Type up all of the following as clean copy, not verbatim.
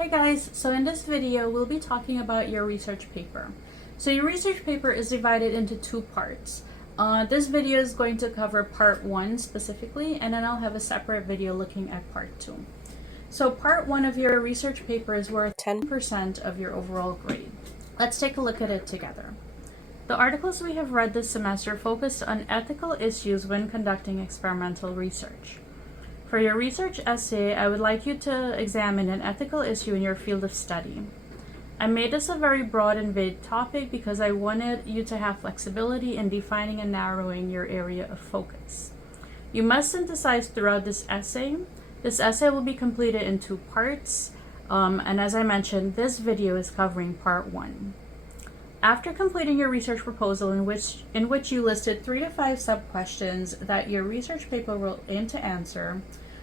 Hey guys, so in this video we'll be talking about your research paper. So your research paper is divided into two parts. This video is going to cover part 1 specifically, and then I'll have a separate video looking at part 2. So part 1 of your research paper is worth 10% of your overall grade. Let's take a look at it together. The articles we have read this semester focused on ethical issues when conducting experimental research. For your research essay, I would like you to examine an ethical issue in your field of study. I made this a very broad and vague topic because I wanted you to have flexibility in defining and narrowing your area of focus. You must synthesize throughout this essay. This essay will be completed in 2 parts, and as I mentioned, this video is covering part 1. After completing your research proposal in which you listed 3 to 5 sub-questions that your research paper will aim to answer,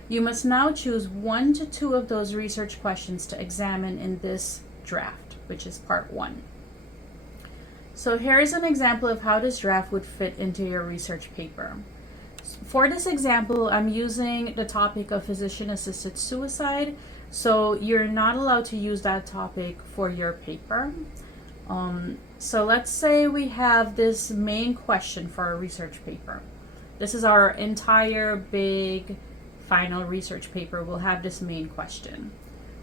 you must now choose 1 to 2 of those research questions to examine in this draft, which is part 1. So here is an example of how this draft would fit into your research paper. For this example, I'm using the topic of physician-assisted suicide, so you're not allowed to use that topic for your paper. So let's say we have this main question for our research paper. This is our entire big final research paper. We'll have this main question.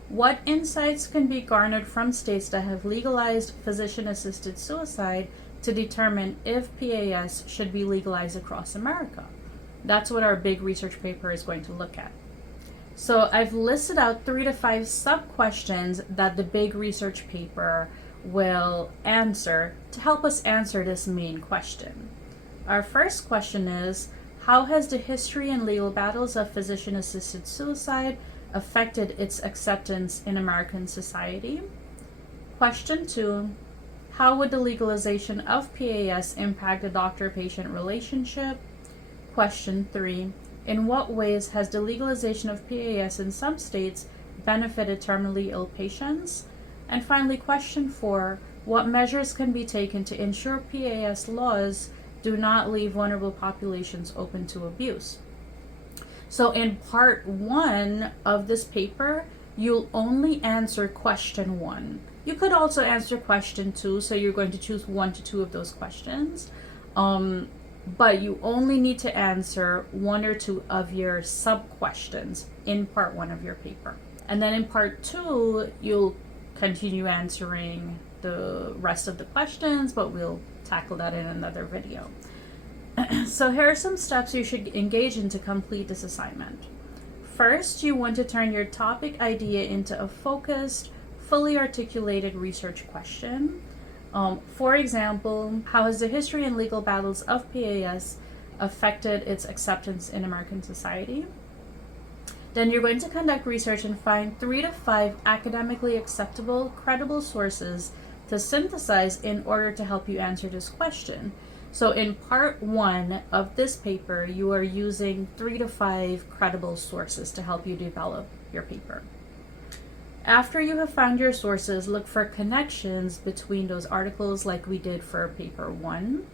What insights can be garnered from states that have legalized physician-assisted suicide to determine if PAS should be legalized across America? That's what our big research paper is going to look at. So I've listed out 3 to 5 sub-questions that the big research paper will answer to help us answer this main question. Our first question is, how has the history and legal battles of physician-assisted suicide affected its acceptance in American society? Question 2, how would the legalization of PAS impact the doctor-patient relationship? Question 3, in what ways has the legalization of PAS in some states benefited terminally ill patients? And finally, question 4, what measures can be taken to ensure PAS laws do not leave vulnerable populations open to abuse? So in part 1 of this paper, you'll only answer question 1. You could also answer question 2, so you're going to choose 1 to 2 of those questions. But you only need to answer 1 or 2 of your sub-questions in part 1 of your paper. And then in part 2, you'll continue answering the rest of the questions, but we'll tackle that in another video. So here are some steps you should engage in to complete this assignment. First, you want to turn your topic idea into a focused, fully articulated research question. For example, how has the history and legal battles of PAS affected its acceptance in American society? Then you're going to conduct research and find 3 to 5 academically acceptable, credible sources to synthesize in order to help you answer this question. So in part 1 of this paper, you are using 3 to 5 credible sources to help you develop your paper. After you have found your sources, look for connections between those articles like we did for paper 1.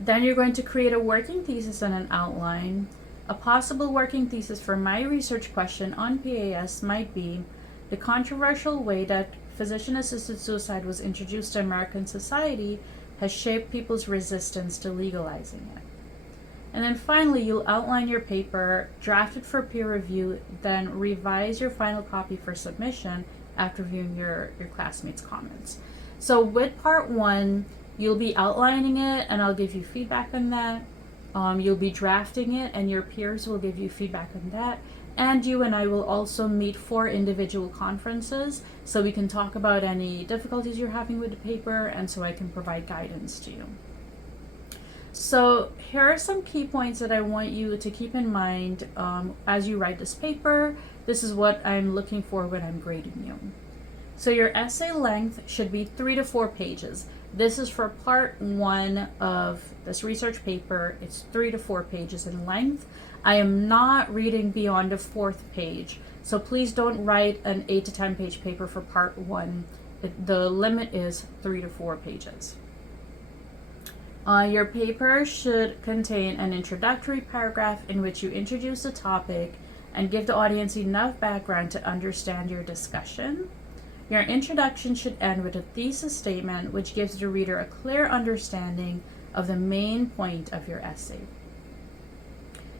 Then you're going to create a working thesis and an outline. A possible working thesis for my research question on PAS might be the controversial way that physician-assisted suicide was introduced to American society has shaped people's resistance to legalizing it. And then finally, you'll outline your paper, draft it for peer review, then revise your final copy for submission after viewing your classmates' comments. So with part 1, you'll be outlining it and I'll give you feedback on that. You'll be drafting it and your peers will give you feedback on that. And you and I will also meet for individual conferences so we can talk about any difficulties you're having with the paper and so I can provide guidance to you. So here are some key points that I want you to keep in mind as you write this paper. This is what I'm looking for when I'm grading you. So your essay length should be 3 to 4 pages. This is for part 1 of this research paper. It's 3 to 4 pages in length. I am not reading beyond the 4th page, so please don't write an 8 to 10 page paper for part 1. The limit is 3 to 4 pages. Your paper should contain an introductory paragraph in which you introduce the topic and give the audience enough background to understand your discussion. Your introduction should end with a thesis statement which gives the reader a clear understanding of the main point of your essay.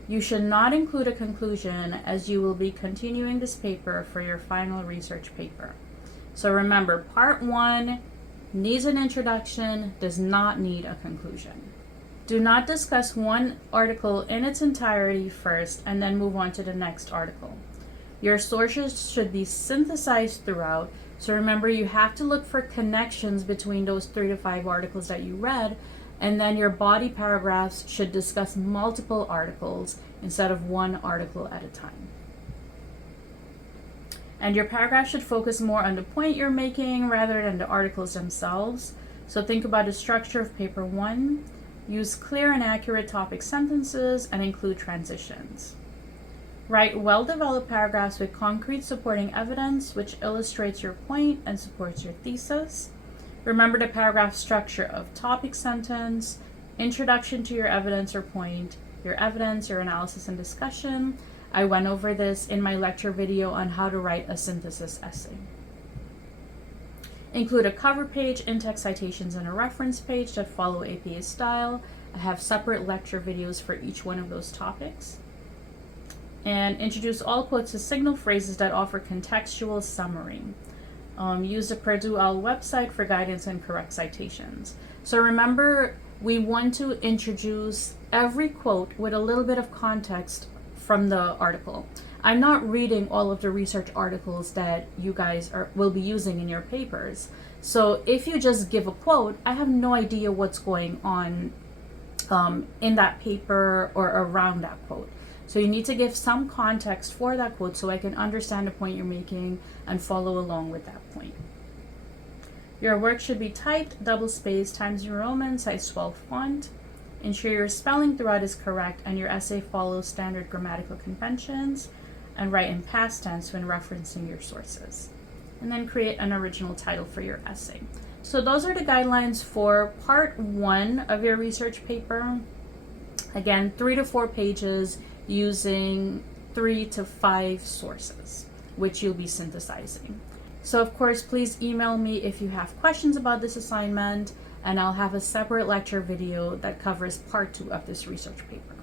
You should not include a conclusion, as you will be continuing this paper for your final research paper. So remember, part 1 needs an introduction, does not need a conclusion. Do not discuss one article in its entirety first and then move on to the next article. Your sources should be synthesized throughout, so remember you have to look for connections between those 3 to 5 articles that you read, and then your body paragraphs should discuss multiple articles instead of one article at a time. And your paragraph should focus more on the point you're making rather than the articles themselves. So think about the structure of paper 1. Use clear and accurate topic sentences and include transitions. Write well-developed paragraphs with concrete supporting evidence which illustrates your point and supports your thesis. Remember the paragraph structure of topic sentence, introduction to your evidence or point, your evidence, your analysis and discussion. I went over this in my lecture video on how to write a synthesis essay. Include a cover page, in-text citations, and a reference page that follow APA style. I have separate lecture videos for each one of those topics. And introduce all quotes as signal phrases that offer contextual summary. Use the Purdue OWL website for guidance and correct citations. So remember, we want to introduce every quote with a little bit of context from the article. I'm not reading all of the research articles that you guys will be using in your papers. So if you just give a quote, I have no idea what's going on in that paper or around that quote. So you need to give some context for that quote so I can understand the point you're making and follow along with that point. Your work should be typed, double-spaced, Times New Roman, size 12 font. Ensure your spelling throughout is correct and your essay follows standard grammatical conventions, and write in past tense when referencing your sources. And then create an original title for your essay. So those are the guidelines for part 1 of your research paper. Again, 3 to 4 pages using 3 to 5 sources, which you'll be synthesizing. So of course, please email me if you have questions about this assignment, and I'll have a separate lecture video that covers part 2 of this research paper.